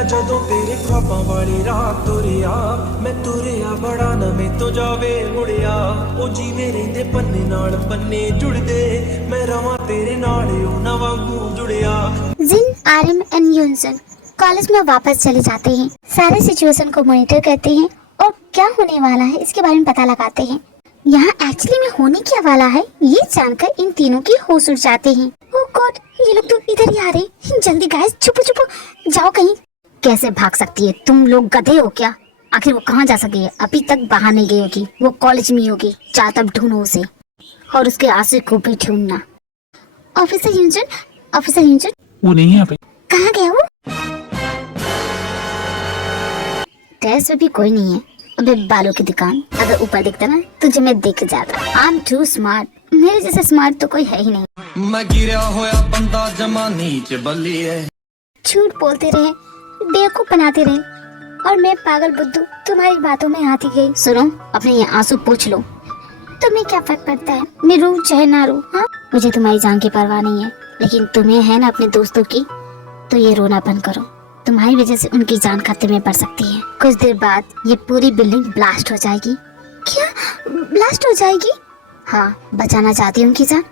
मैं जदों तेरे ख्वाबां वाली रात तुरिया, मैं तुरिया बड़ा न मैं तो जावे मुड़िया, ओ जीवे रहिंदे पन्ने नाल पन्ने जुड़दे, मैं रवां तेरे नाल ओ ना वांगू जुड़िया। जिन, आरिम एंड यूनसन कॉलेज में वापस चले जाते हैं, सारे सिचुएशन को मॉनिटर करते हैं और क्या होने वाला है इसके बारे में पता लगाते हैं। यहाँ एक्चुअली में होने क्या वाला है ये जानकर इन तीनों की होश उड़ जाते हैं। ओह गॉड, ये लोग तो इधर ही आ रहे हैं। जल्दी गाइस, छुपो छुपो, जाओ कहीं। कैसे भाग सकती है? तुम लोग गधे हो क्या? आखिर वो कहाँ जा सकी है? अभी तक बाहर नहीं गई होगी, वो कॉलेज में होगी। चाहे तब ढूंढो उसे और उसके आंसू को भी ढूंढना। ऑफिसर यूनसन, ऑफिसर यूनसन, वो नहीं है अभी। कहाँ गया वो? टेरेस में भी कोई नहीं है। अबे बालों की दुकान, अगर ऊपर दिखता ना तुझे मैं देख जाता। आई एम टू स्मार्ट, मेरे जैसे स्मार्ट तो कोई है ही नहीं। मैं गिरा होया बंदा जमा नीच बल्ली है। झूठ बोलते रहे, बेवकूफ बनाते रहे और मैं पागल बुद्धू तुम्हारी बातों में आती गई। सुनो, अपने ये आंसू पोंछ लो। तुम्हें क्या फर्क पड़ता है मैं रू चाहे ना रू? हाँ, मुझे तुम्हारी जान की परवाह नहीं है, लेकिन तुम्हें है ना अपने दोस्तों की, तो ये रोना बंद करो। तुम्हारी वजह से उनकी जान खतरे में पड़ सकती है। कुछ देर बाद ये पूरी बिल्डिंग ब्लास्ट हो जाएगी। क्या ब्लास्ट हो जाएगी? हाँ, बचाना चाहती हूँ उनकी जान।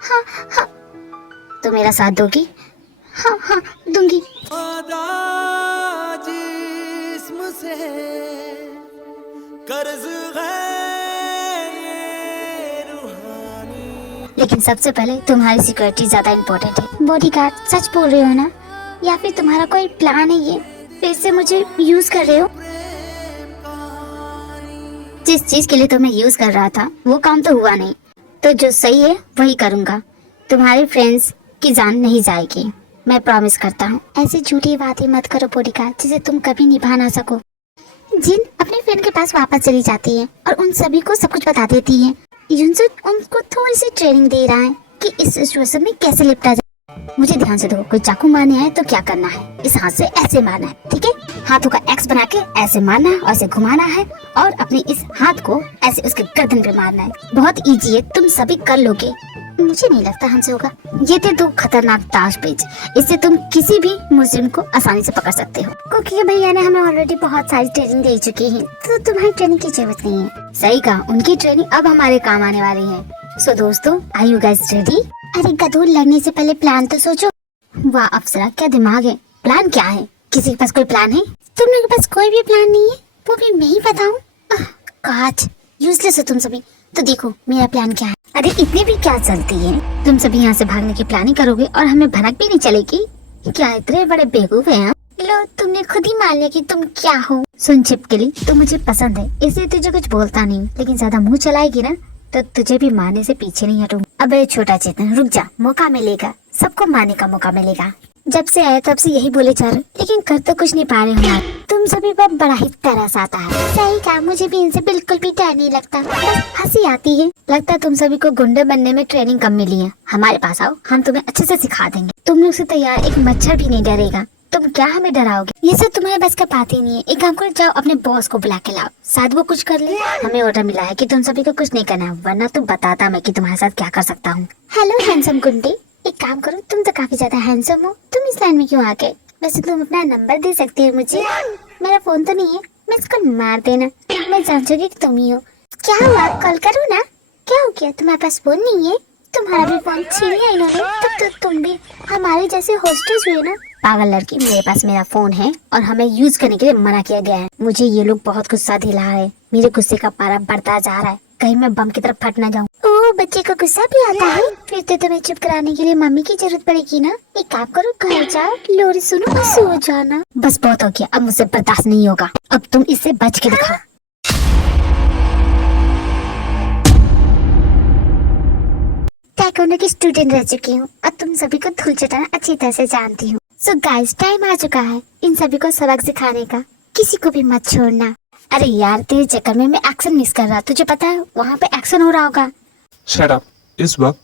हाँ हाँ, तो मेरा साथ दोगी? हाँ हाँ, दूंगी। जिस्म से कर्ज है ये रूहानी। लेकिन सबसे पहले तुम्हारी सिक्योरिटी ज्यादा इम्पोर्टेंट है। बॉडीगार्ड, सच बोल रहे हो ना? या फिर तुम्हारा कोई प्लान है ये? फिर से मुझे यूज कर रहे हो? जिस चीज के लिए तुम्हें यूज कर रहा था वो काम तो हुआ नहीं, तो जो सही है वही करूँगा। तुम्हारे फ्रेंड्स की जान नहीं जाएगी, मैं प्रॉमिस करता हूँ। ऐसी झूठी बातें मत करो बॉडीगार्ड, जिसे तुम कभी निभा ना सको। जिन अपने फ्रेंड के पास वापस चली जाती है और उन सभी को सब कुछ बता देती है। यूनसन उनको थोड़ी सी ट्रेनिंग दे रहा है कि इस सिचुएशन में कैसे निपटा जाए। मुझे ध्यान से दो, कोई चाकू मारने आए तो क्या करना है? इस हाथ से ऐसे मारना है, ठीक है? हाथों का एक्स बना के ऐसे मारना है और ऐसे घुमाना है और अपने इस हाथ को ऐसे उसके गर्दन पे मारना है। बहुत इजी है, तुम सभी कर लोगे। मुझे नहीं लगता हमसे होगा। ये थे दो खतरनाक ताश पेच, इससे तुम किसी भी मुजरिम को आसानी से पकड़ सकते हो। क्योंकि भैया ने हमें ऑलरेडी बहुत सारी ट्रेनिंग दे चुकी है, तो तुम्हारी ट्रेनिंग की जरूरत नहीं है। सही कहा, उनकी ट्रेनिंग अब हमारे काम आने वाली है। सो दोस्तों, आर यू गाइस रेडी? अरे गधों, लड़ने से पहले प्लान तो सोचो। वाह अप्सरा, क्या दिमाग है। प्लान क्या है? किसी के पास कोई प्लान है? तुम लोगों के पास कोई भी प्लान नहीं है? वो भी मैं ही बताऊं? काश, यूजलेस हो तुम सभी। तो देखो मेरा प्लान क्या है। अरे इतनी भी क्या चलती है? तुम सभी यहाँ से भागने की प्लानिंग करोगे और हमें भनक भी नहीं चलेगी? क्या इतने बड़े बेवकूफ हैं आप? लो, तुमने खुद ही मान लिया कि तुम क्या हो। सुन छिपकली, तू मुझे पसंद है, इसलिए तुझे कुछ बोलता नहीं, लेकिन ज्यादा मुंह चलाएगी ना तो तुझे भी मारने से पीछे नहीं हटूंगा। अबे छोटा चेतन, रुक जा, मौका मिलेगा, सबको मारने का मौका मिलेगा। जब से आया तब से यही बोले जा रहे, लेकिन कर तो कुछ नहीं पा रहे हो। तुम सभी पर बड़ा ही तरस आता है। सही कहा, मुझे भी इनसे बिल्कुल भी डर नहीं लगता, बस हंसी आती है। लगता है तुम सभी को गुंडे बनने में ट्रेनिंग कम मिली है। हमारे पास आओ, हम तुम्हें अच्छे से सिखा देंगे। तुम लोग से तैयार एक मच्छर भी नहीं डरेगा। तुम क्या हमें डराओगे? ये सब तुम्हारे बस का बात ही नहीं है। एक काम करो, जाओ अपने बॉस को बुला के लाओ, शायद वो कुछ कर ले। हमें ऑर्डर मिला है कि तुम सभी को कुछ नहीं करना है, वरना तो बताता मैं कि तुम्हारे साथ क्या कर सकता हूँ। हेलो हैंडसम गुंडे, एक काम करो, तुम तो काफी ज्यादा हैंडसम हो, तुम इस लाइन में क्यों आ गए? वैसे तुम अपना नंबर दे सकती हो मुझे? मेरा फोन तो नहीं है, मैं इसको मार देना, मैं जान चुकी कि तुम ही हो। क्या हुआ, कॉल करूँ ना? क्या हो गया, तुम्हारे पास फोन नहीं है? तुम्हारा भी फोन छीन लिया इन्होंने, तब तो तुम भी हमारे जैसे होस्टेस हुए ना। पागल लड़की, मेरे पास मेरा फोन है और हमें यूज करने के लिए मना किया गया है। मुझे ये लोग बहुत गुस्सा दिला है, मेरे गुस्से का पारा बढ़ता जा रहा है, कहीं मैं बम की तरफ फट ना जाऊं। ओह, बच्चे को गुस्सा भी आता है? फिर तो तुम्हें चुप कराने के लिए मम्मी की जरूरत पड़ेगी ना। एक काम करो, घर जाओ, लोरी सुनो और सो जाना। बस बहुत हो गया, अब मुझसे बर्दाश्त नहीं होगा, अब तुम इससे बच के दिखाओ। ताइक्वांडो की स्टूडेंट रह चुकी हूँ, अब तुम सभी को धूल चटाना अच्छी तरह से जानती हूँ। सो गाइस, टाइम आ चुका है इन सभी को सबक सिखाने का, किसी को भी मत छोड़ना। अरे यार, तेरे चक्कर में मैं एक्शन मिस कर रहा, तुझे पता है वहाँ पे एक्शन हो रहा होगा। शट अप, इस वक्त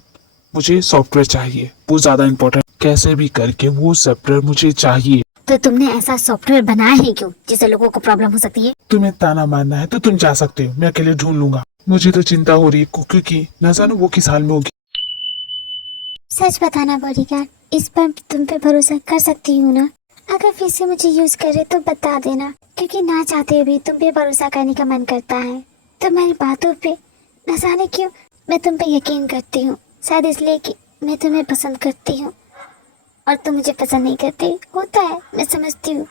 मुझे सॉफ्टवेयर चाहिए, वो ज्यादा इम्पोर्टेंट, कैसे भी करके वो सॉफ्टवेयर मुझे चाहिए। तो तुमने ऐसा सॉफ्टवेयर बनाया है क्यों, जिससे लोगों को प्रॉब्लम हो सकती है? तुम्हें ताना मारना है तो तुम जा सकते हो, मैं अकेले ढूंढ लूंगा। मुझे तो चिंता हो रही है क्योंकि न जानो वो किस हाल में होगी। सच बताना बॉडीगार्ड, इस पर तुम पे भरोसा कर सकती हूँ ना? अगर फिर से मुझे यूज करे तो बता देना, क्योंकि ना चाहते हुए तुम पे भरोसा करने का मन करता है। तो मेरी बातों पे न जाने क्यों मैं तुम पे यकीन करती हूँ। शायद इसलिए कि मैं तुम्हें पसंद करती हूँ और तुम मुझे पसंद नहीं करते। होता है, मैं समझती हूँ।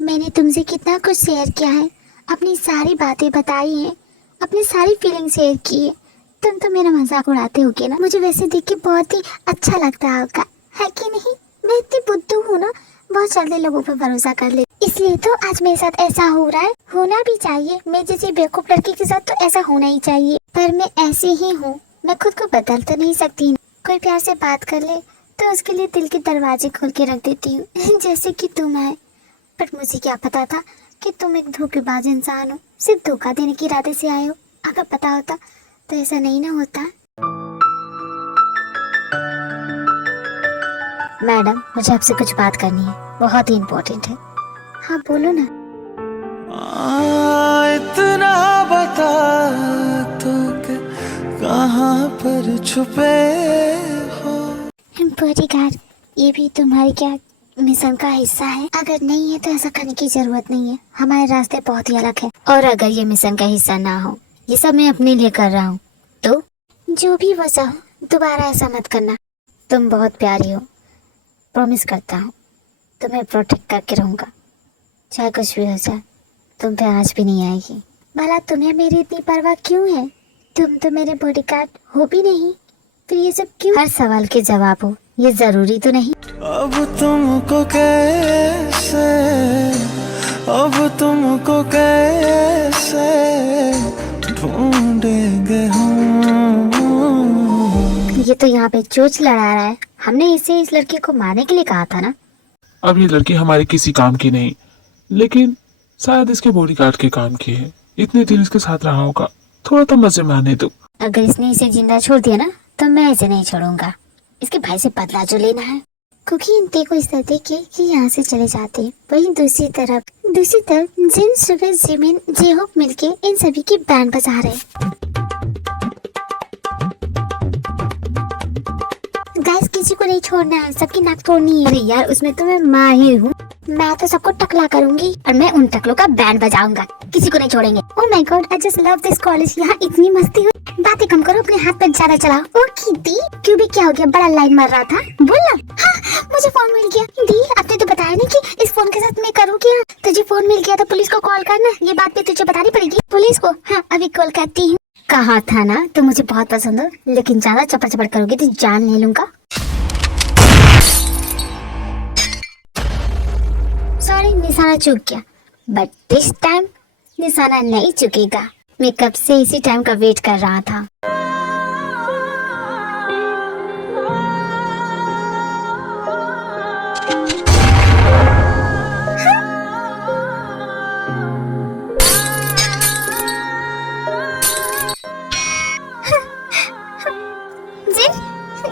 मैंने तुमसे कितना कुछ शेयर किया है, अपनी सारी बातें बताई हैं, अपनी सारी फीलिंग शेयर की है। तुम तो मेरा मजाक उड़ाते होगे ना। मुझे वैसे देख के बहुत ही अच्छा लगता होगा, है कि नहीं? मैं इतनी बुद्धू हूँ ना, बहुत जल्दी लोगों पर भरोसा कर ले। इसलिए तो आज मेरे साथ ऐसा हो रहा है। होना भी चाहिए, मैं जैसी बेवकूफ लड़की के साथ तो ऐसा होना ही चाहिए। पर मैं ऐसी ही हूँ, मैं खुद को बदल तो नहीं सकती। कोई प्यार से बात कर ले तो उसके लिए दिल के दरवाजे खोल के रख देती हूँ जैसे कि तुम है। पर मुझे क्या पता था कि तुम एक धोखेबाज इंसान हो, सिर्फ धोखा देने के इरादे से आए हो। अगर पता होता तो ऐसा नहीं ना होता। मैडम, मुझे आपसे कुछ बात करनी है, बहुत ही इम्पोर्टेंट है। हाँ बोलो ना। इतना बता तो कि कहाँ पर छुपे हो। बॉडीगार्ड, ये भी तुम्हारी क्या मिशन का हिस्सा है? अगर नहीं है तो ऐसा करने की जरूरत नहीं है, हमारे रास्ते बहुत ही अलग है। और अगर ये मिशन का हिस्सा ना हो, ये सब मैं अपने लिए कर रहा हूँ, तो जो भी वजह हो दोबारा ऐसा मत करना। तुम बहुत प्यारी हो, प्रॉमिस करता हूँ तुम्हें प्रोटेक्ट करके रहूँगा, चाहे कुछ भी हो जाए। तुम पे आज भी नहीं आएगी। भला तुम्हें मेरी इतनी परवाह क्यों है? तुम तो मेरे बॉडीगार्ड हो भी नहीं, फिर ये सब क्यों? हर सवाल के जवाब हो ये जरूरी तो नहीं। अब तुमको कैसे, अब तुमको कैसे ढूंढेंगे हम। ये तो यहाँ पे चोच लड़ा रहा है। हमने इसे इस लड़की को मारने के लिए कहा था ना। अब ये लड़की हमारे किसी काम की नहीं, लेकिन शायद इसके बॉडीगार्ड के काम की है। इतने दिन इसके साथ रहा होगा, थोड़ा तो मजे में आने दो। अगर इसने इसे जिंदा छोड़ दिया ना तो मैं इसे नहीं छोड़ूंगा। इसके भाई से बदला जो लेना है, क्योंकि इन को इस तरह देखे कि यहाँ से चले जाते हैं। वहीं दूसरी तरफ जिन सुबह जिमिन जेहोक मिलके इन सभी की बैंड बजा रहे। गाइस, किसी को नहीं छोड़ना है, सबकी नाक तोड़नी है। अरे यार, उसमें तो मैं माहिर हूँ। मैं तो सबको टकला करूंगी और मैं उन टकलों का बैंड बजाऊंगा। किसी को नहीं छोड़ेंगे। Oh my God, I just love this college. यहाँ इतनी मस्ती हुई। बातें कम करो, अपने हाथ पर ज्यादा चलाओ। ओ कीर्ति, क्यों भी क्या हो गया? बड़ा लाइन मार रहा था, बोला। हाँ, मुझे फोन मिल गया। दी, आपने तो बताया नहीं कि इस फोन के साथ मैं करूँ क्या? तुझे फोन मिल गया तो पुलिस को कॉल करना। ये बात भी तुझे बतानी पड़ेगी पुलिस को। हाँ, अभी कॉल करती हूँ। कहा था ना तो मुझे बहुत पसंद हो, लेकिन ज्यादा चपड़ चपड़ करोगे तो जान ले लूंगा। सॉरी, निशाना चूक गया, बट दिस टाइम निशाना नहीं चुकेगा। मैं कब से इसी टाइम का वेट कर रहा था।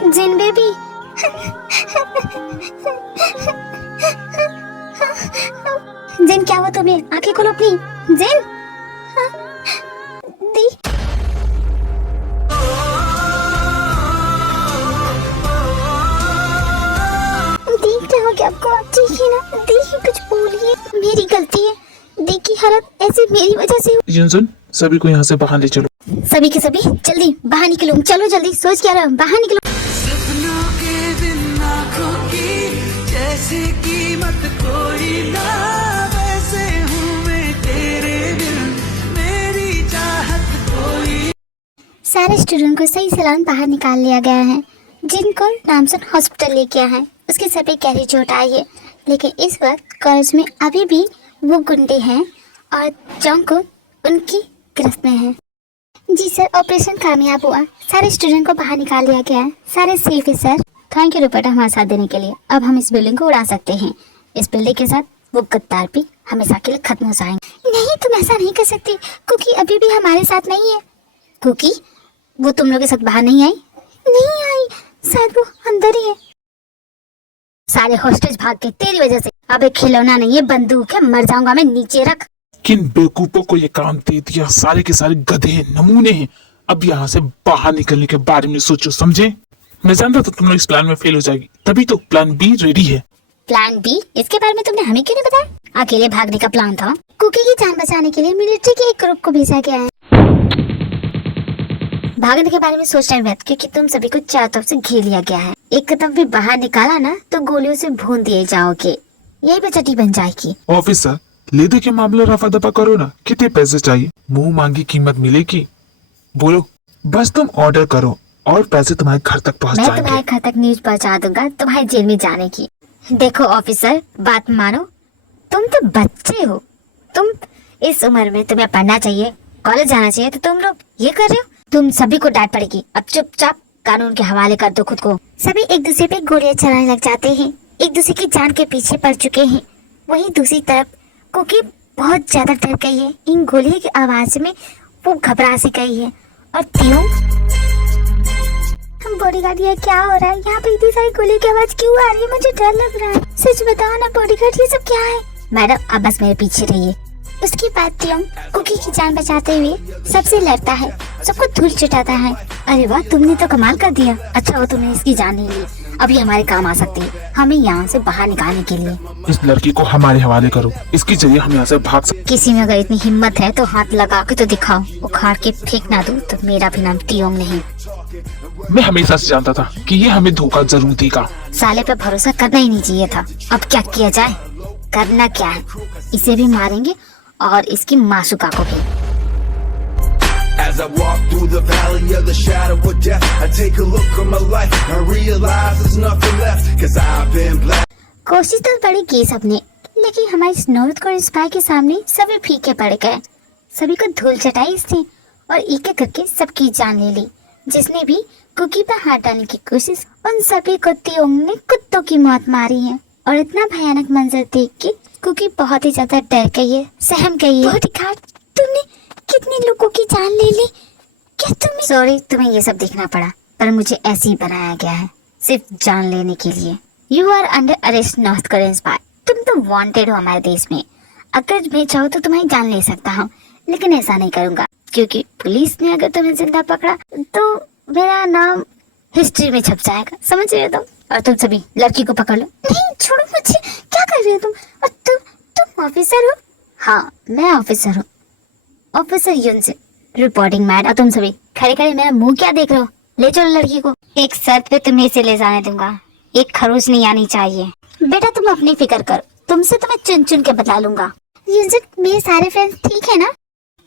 जिन बेबी, जिन क्या हुआ तुम्हें? आंखें खोलो अपनी। जिन, दी, दी क्या हो गया आपको? आप ठीक है ना? दी, कुछ बोलिए, मेरी गलती है। दी की हालत ऐसी मेरी वजह से। जिनसुन, सभी को यहाँ से बाहर ले चलो। सभी के सभी जल्दी बाहर निकलो। चलो जल्दी, सोच क्या रहे हो? बाहर निकलो। सपनों के दिन आँखों की जैसे कीमत कोई ना, वैसे हूँ मैं तेरे बिन, मेरी चाहत कोई। सारे स्टूडेंट को सही सलामत बाहर निकाल लिया गया है। जिनको नामसन हॉस्पिटल ले गया है, उसके सर पे गहरी चोट आई है। लेकिन इस वक्त कॉलेज में अभी भी वो गुंडे हैं और जंगकुक उनकी गिरफ्त में है। जी सर, ऑपरेशन कामयाब हुआ। सारे स्टूडेंट को बाहर निकाल लिया गया है। सारे सेफ है सर। थैंक यू रिपोर्टर, हमारे साथ देने के लिए। अब हम इस बिल्डिंग को उड़ा सकते हैं। इस बिल्डिंग के साथ वो गद्दार भी हमेशा के लिए खत्म हो जाएंगे। नहीं, तुम ऐसा नहीं कर सकती, क्योंकि अभी भी हमारे साथ नहीं है। क्योंकि वो तुम लोग के साथ बाहर नहीं आई। नहीं आई, शायद वो अंदर ही है। सारे हॉस्टेज भाग के तेरी वजह से। अब एक खिलौना नहीं है, बंदूक है। मर जाऊंगा मैं, नीचे रख। किन बेवकूफों को ये काम दे दिया? सारे के सारे गधे हैं, नमूने हैं। अब यहाँ से बाहर निकलने के बारे में सोचो, समझे? मैं जानता था तुम लोग इस प्लान में फेल हो जाएगी, तभी तो प्लान बी रेडी है। प्लान बी, इसके बारे में तुमने हमें क्यों नहीं बताया? अकेले भागने का प्लान था। कुकी की जान बचाने के लिए मिलिट्री के एक ग्रुप को भेजा गया है। भागने के बारे में सोचना मत, क्योंकि तुम सभी को चारों तरफ से घेर लिया गया है। एक कदम भी बाहर निकाला ना तो गोलियों से भून दिए जाओगे, यही बेचटी बन जाएगी। ऑफिसर, लेदे के मामले रफा दफा करो ना। कितने पैसे चाहिए? मुंह मांगी कीमत मिलेगी। बोलो, बस तुम ऑर्डर करो और पैसे तुम्हारे घर तक पहुंच मैं जाएंगे। तुम्हारे घर तक न्यूज पहुंचा दूंगा तुम्हारे जेल में जाने की। देखो ऑफिसर, बात मानो, तुम तो बच्चे हो। तुम इस उम्र में तुम्हें पढ़ना चाहिए, कॉलेज जाना चाहिए, तो तुम लोग ये कर रहे हो। तुम सभी को डांट पड़ेगी। अब चुपचाप कानून के हवाले कर दो खुद को। सभी एक दूसरे पे गोलियां चलाने लग जाते हैं, एक दूसरे की जान के पीछे पड़ चुके हैं। वहीं दूसरी तरफ कुकी बहुत ज्यादा डर गई है। इन गोलियों की आवाज में वो घबरा सी गई है। और त्यों हम बॉडीगार्ड, ये क्या हो रहा है? यहाँ पे इतनी सारी गोली की आवाज क्यों आ रही है? मुझे डर लग रहा है। सच बताओ ना बॉडीगार्ड, ये सब क्या है? मैडम अब बस मेरे पीछे रहिए। उसके बाद त्यों कुकी की जान बचाते हुए सबसे लड़ता है, सबको धूल चटाता है। अरे वाह, तुमने तो कमाल कर दिया। अच्छा हो तुमने इसकी जान नहीं ली, अभी हमारे काम आ सकती है हमें यहाँ से बाहर निकालने के लिए। इस लड़की को हमारे हवाले करो, इसके जरिए हम यहाँ से भाग सकते। किसी में अगर इतनी हिम्मत है तो हाथ लगा के तो दिखाओ। उखाड़ के फेंक ना दूं तो मेरा भी नाम टियोंग नहीं। मैं हमेशा से जानता था कि ये हमें धोखा जरूर देगा। साले पे भरोसा करना ही नहीं चाहिए था। अब क्या किया जाए? करना क्या है, इसे भी मारेंगे और इसकी मासूका को भी। As I walk through the valley of the shadow of death, I take a look at my life and realize there's nothing left, 'cause I've been blessed. कोशिश तो बड़ी की सबने, लेकिन हमारे इस नॉर्थ कोरियन स्पाई के सामने सभी फीके पड़ गए। सभी को धूल चटाई इसने और एक एक करके सबकी जान ले ली। जिसने भी कुकी पर हाथ डालने की कोशिश, उन सभी को त्योंग ने कुत्तों की मौत मारी है। और इतना भयानक मंजर देख के कुकी बहुत ही ज्यादा डर गई है, सहम गई है। बॉडीगार्ड, तुमने कितने लोगों की जान ले ली? क्या तुम्हें? सॉरी, तुम्हें ये सब देखना पड़ा, पर मुझे ऐसे ही बनाया गया है, सिर्फ जान लेने के लिए। You are under arrest North Korean spy. तुम तो वांटेड हो हमारे देश में। अगर मैं चाहूँ तो तुम्हारी जान ले सकता हूँ, लेकिन ऐसा नहीं करूँगा, क्योंकि पुलिस ने अगर तुम्हें जिंदा पकड़ा तो मेरा नाम हिस्ट्री में छप जाएगा, समझ रहे हो तुम? और तुम सभी लड़की को पकड़ लो। नहीं, छोड़ो मुझे। क्या कर रहे हो तुम? और तुम ऑफिसर हो? हाँ, मैं ऑफिसर हूँ, ऑफिसर युनसे, रिपोर्टिंग मैड। और तुम सभी खड़े खड़े मेरा मुंह क्या देख रहे हो? ले चलो लड़की को। एक शर्त पे तुम्हें इसे ले जाने दूंगा, एक खरोच नहीं आनी चाहिए। बेटा तुम अपनी फिक्र करो, तुमसे तो मैं चुन चुन के बता लूंगा। युनसे, मेरे सारे फ्रेंड्स ठीक है ना?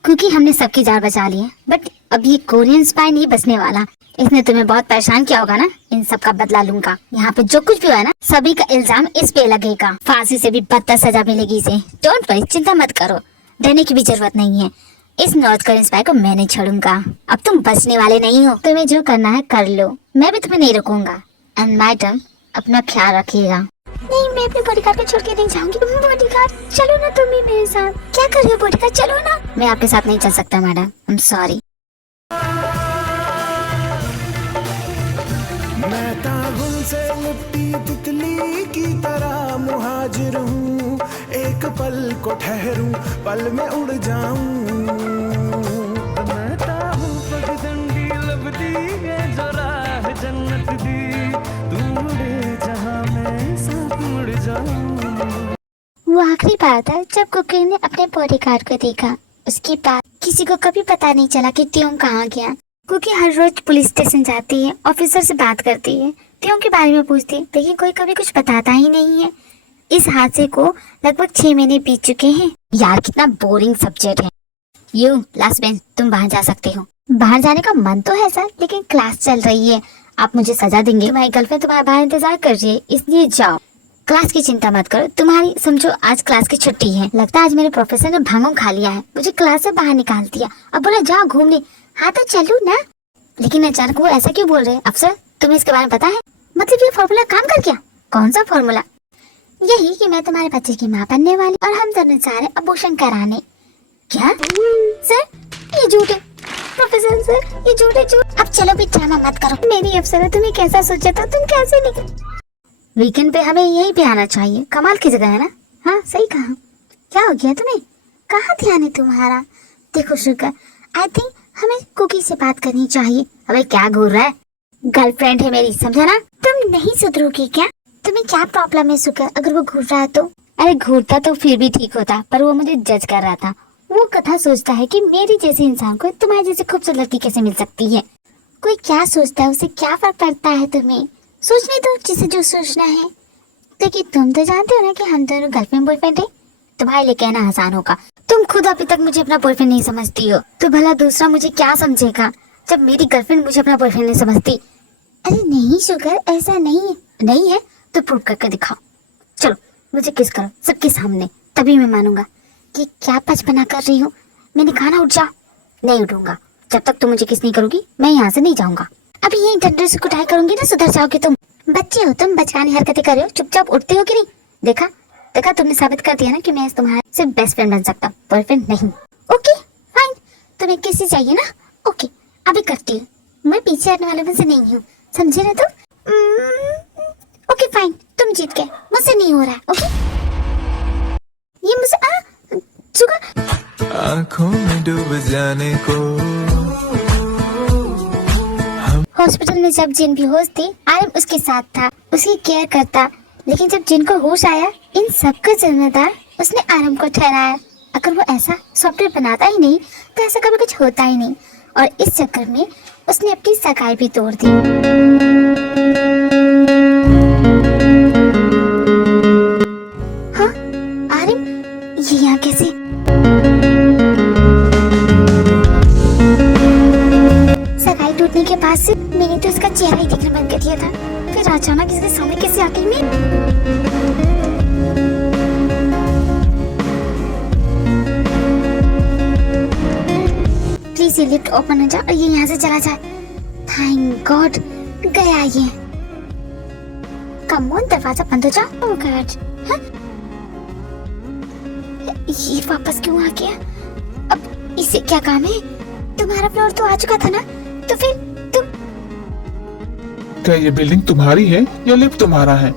क्योंकि हमने सबकी जान बचा ली है, बट अब ये कोरियन स्पाई नहीं बचने वाला। इसने तुम्हें बहुत परेशान किया होगा ना, इन सब का बदला लूंगा। यहाँ पे जो कुछ भी हुआ है ना, सभी का इल्जाम इस पे लगेगा। फांसी से भी बदतर सजा मिलेगी इसे। डोंट वरी, चिंता मत करो, डरने की भी जरूरत नहीं है। इस नॉर्थ कोरियन स्पाई को मैं नहीं छोड़ूंगा। अब तुम बचने वाले नहीं हो, तुम्हें जो करना है कर लो, मैं भी तुम्हें नहीं रोकूंगा। एंड मैडम, अपना ख्याल रखिएगा। नहीं, मैं अपने बॉडीगार्ड को छोड़ के नहीं जाऊंगी। बॉडीगार्ड, चलो ना तुम भी मेरे साथ। क्या कर रहे हो बॉडीगार्ड? चलो ना। मैं आपके साथ नहीं चल सकता मैडम, आई एम सॉरी। मैं ताबुन से लिपटी तितली की तरह मुहाजिर हूँ, एक पल को ठहरूं, पल में उड़ जाऊं। मैं ताबू पगडंडी लबदी है जो राह जन्नत दी, तू मुड़े जहाँ मैं साथ मुड़ जाऊं। वो आखिरी बार था जब कुकी ने अपने बॉडीगार्ड को देखा। उसके बाद किसी को कभी पता नहीं चला कि त्योंग कहाँ गया। क्योंकि हर रोज पुलिस स्टेशन जाती है, ऑफिसर से बात करती है, त्योंग के बारे में पूछती है, लेकिन कोई कभी कुछ बताता ही नहीं है। इस हादसे को लगभग 6 महीने बीत चुके हैं। यार कितना बोरिंग सब्जेक्ट है। यू लास्ट बेंच, तुम बाहर जा सकते हो। बाहर जाने का मन तो है सर, लेकिन क्लास चल रही है, आप मुझे सजा देंगे। तुम्हारी गर्लफ्रेंड तुम्हारे बाहर इंतजार कर रही है, इसलिए जाओ। क्लास की चिंता मत करो, तुम्हारी समझो आज क्लास की छुट्टी है। लगता है आज मेरे प्रोफेसर ने भांगों खा लिया है, मुझे क्लास से बाहर निकाल दिया। अब बोला जाओ घूमने। हाँ तो चलूं ना। लेकिन अचानक वो ऐसा क्यों बोल रहे हैं? अफसर, तुम्हें इसके बारे में पता है? मतलब ये फॉर्मूला काम कर गया? कौन सा फॉर्मूला? यही कि मैं तुम्हारे बच्चे की माँ बनने वाली और हम दोनों जा रहे अबॉर्शन कराने। क्या सर? ये झूठ है प्रोफेसर सर, ये झूठ है, झूठ। अब चलो भी ड्रामा मत करो। मेरी अफसर, तुम्हें कैसा सोचा था? तुम कैसे निकल? वीकेंड पे हमें यहीं पे आना चाहिए, कमाल की जगह है ना। हाँ सही कहा। क्या हो गया तुम्हें? कहाँ ध्यान है तुम्हारा? देखो शुक्र, आई थिंक हमें कुकी से बात करनी चाहिए। अबे क्या घूर रहा है? गर्लफ्रेंड है मेरी, समझा ना? तुम नहीं सुधरोगी क्या? तुम्हें क्या प्रॉब्लम है शुक्र, अगर वो घूर रहा है तो? अरे घूरता तो फिर भी ठीक होता, पर वो मुझे जज कर रहा था। वो कथा सोचता है कि मेरी जैसे इंसान को तुम्हारे जैसे खूबसूरत लड़की कैसे मिल सकती है। कोई क्या सोचता है उसे क्या फर्क पड़ता है, तुम्हें सोचने दो जिसे जो सोचना है। क्योंकि तुम तो जानते हो ना कि हम दोनों गर्लफ्रेंड बॉयफ्रेंड है। तुम्हारे लिए कहना आसान होगा, तुम खुद अभी तक मुझे अपना बॉयफ्रेंड नहीं समझती हो, तो भला दूसरा मुझे क्या समझेगा जब मेरी गर्लफ्रेंड मुझे अपना बॉयफ्रेंड नहीं समझती। अरे नहीं शुगर, ऐसा नहीं है तो प्रूव करके दिखाओ। चलो मुझे किस करो सबके सामने, तभी मैं मानूंगा। कि क्या बचपना कर रही हो? मैंने कहा ना उठ जाओ। नहीं उठूंगा जब तक तुम मुझे किस नहीं करोगी, मैं यहाँ से नहीं जाऊंगा। अभी यही डंडे से कुटाई करूंगी ना, सुधर जाओगे तुम। बच्चे हो तुम, बचकानी हरकतें कर रहे हो, चुपचाप उठते हो कि नहीं? देखा तुमने साबित कर दिया ना कि मैं तुम्हारे सिर्फ बेस्ट फ्रेंड बन सकता, बॉयफ्रेंड नहीं। ओके फाइन, तुम्हें किसी चाहिए ना? ओके अभी करती हूँ। मैं पीछे हटने वाले में से नहीं हूँ, समझे ना तुम? ओके फाइन, तुम जीत गए, मुझसे नहीं हो रहा है। ओके ये मुझसे शुगर। आँखों में डूब जाने को। हॉस्पिटल में जब जिन बेहोश थी, आरम उसके साथ था, उसकी केयर करता। लेकिन जब जिन को होश आया, इन सबका जिम्मेदार उसने आरम को ठहराया। अगर वो ऐसा सॉफ्टवेयर बनाता ही नहीं तो ऐसा कभी कुछ होता ही नहीं। और इस चक्कर में उसने अपनी सगाई भी तोड़ दी। हाँ आरम, ये यहाँ कैसे? सगाई टूटने के बाद से मैंने तो इसका चेहरा ही देखना बंद कर दिया था, फिर अचानक इसके सामने कैसे आ गई मैं? प्लीज ये लिफ्ट ओपन हो जाए और ये यहाँ से चला जाए। थैंक गॉड, गया ये। कम ऑन, दरवाजा बंद हो जाए। ओह गॉड, ये वापस क्यों आ गया? अब इसे क्या काम है? तुम्हारा फ्लोर तो आ चुका था ना, तो फिर तुम? क्या ये बिल्डिंग तुम्हारी है या लिफ्ट तुम्हारा है?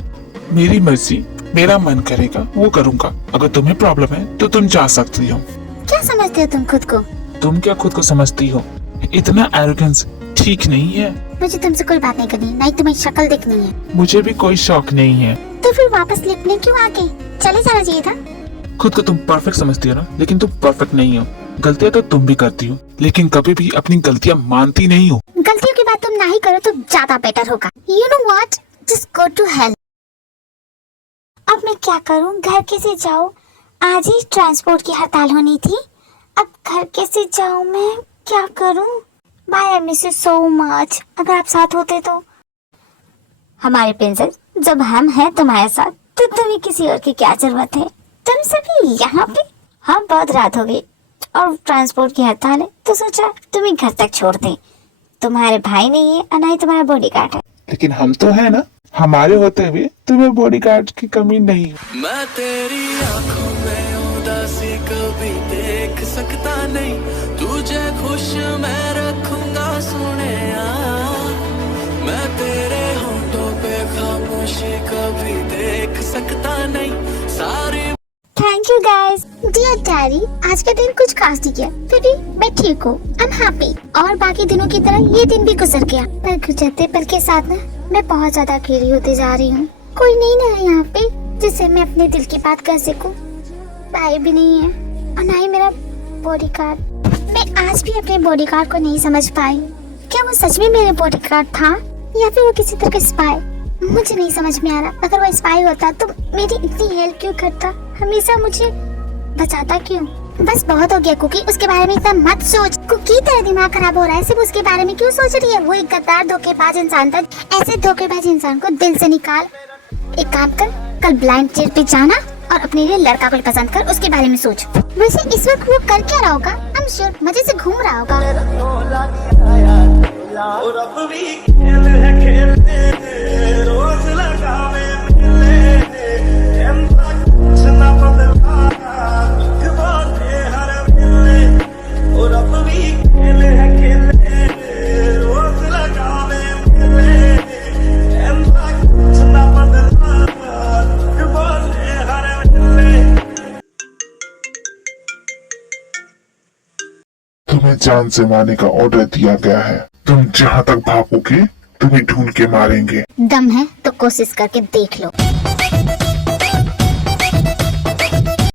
मेरी मर्जी, मेरा मन करेगा वो करूँगा। अगर तुम्हें प्रॉब्लम है तो तुम जा सकती हो। क्या समझते हो तुम खुद को? तुम क्या खुद को समझती हो? इतना एरोगेंस ठीक नहीं है। मुझे तुमसे कोई बात नहीं करनी, नहीं तुम्हें शक्ल देखनी है। मुझे भी कोई शौक नहीं है। तो फिर वापस लिफ्ट में क्यों आ गए? चले जाना चाहिए था। खुद को तुम परफेक्ट समझती हो ना, लेकिन तुम परफेक्ट नहीं हो। गलतियाँ तो तुम भी करती हो, लेकिन कभी भी अपनी गलतियाँ मानती नहीं हो। गलतियों की बात तुम ना ही करो तो ज्यादा बेटर होगा। You know what? Just go to hell. अब मैं क्या करूं? घर कैसे जाऊं? आज ही ट्रांसपोर्ट की हड़ताल होनी थी। अब घर कैसे जाऊं मैं? क्या करूं? Bye, I miss you so much. अगर आप साथ होते तो। हमारे प्रिंसेस, जब हम हैं तुम्हारे साथ तो तुम्हें किसी और की क्या जरूरत है? तुम सभी यहाँ पे? हाँ बहुत रात हो गई और ट्रांसपोर्ट की हड़ताल है, तो सोचा तुम्हें घर तक छोड़ दें। तुम्हारे भाई नहीं है और ना ही तुम्हारा बॉडीगार्ड है। लेकिन हम तो है ना, हमारे होते हुए तुम्हें बॉडीगार्ड की कमी नहीं। मैं तेरी आंखों में उदासी कभी देख सकता नहीं, तुझे खुश मैं रखूंगा सोनिया। मैं तेरे होंठों पे खामोशी कभी देख सकता नहीं, sorry. Thank you guys. Dear daddy, आज का दिन कुछ खास नहीं किया, फिर भी मैं ठीक हूँ। I am happy. और बाकी दिनों की तरह ये दिन भी गुजर गया, पर गुजरते पल के साथ ना मैं बहुत ज्यादा अकेली होते जा रही हूँ। कोई नहीं ना है यहाँ पे जिससे मैं अपने दिल की बात कर सकूँ। भाई भी नहीं है और ना ही मेरा बॉडीगार्ड। मैं आज भी अपने बॉडीगार्ड को नहीं समझ पाई। क्या वो सच में मेरे बॉडीगार्ड था या फिर वो किसी तरह का स्पाई? मुझे नहीं समझ में आ रहा। अगर वो स्पाई होता तो मेरी इतनी हेल्प क्यों करता, हमेशा मुझे बचाता क्यों? बस बहुत हो गया कुकी, उसके बारे में इतना मत सोच। कुकी तेरा दिमाग खराब हो रहा है, सिर्फ उसके बारे में क्यों सोच रही है? वो एक गद्दार धोखेबाज इंसान था। ऐसे धोखेबाज इंसान को दिल से निकाल। एक काम कर, कल ब्लाइंड डेट पे जाना और अपने लिए लड़का कोई पसंद कर, उसके बारे में सोच। वैसे इस वक्त वो कर क्या रहा होगा? आई एम श्योर मजे से घूम रहा होगा। तुम्हें जान से मारने का ऑर्डर दिया गया है। तुम जहाँ तक भागोगे तुम्हें ढूंढ के मारेंगे। दम है तो कोशिश करके देख लो।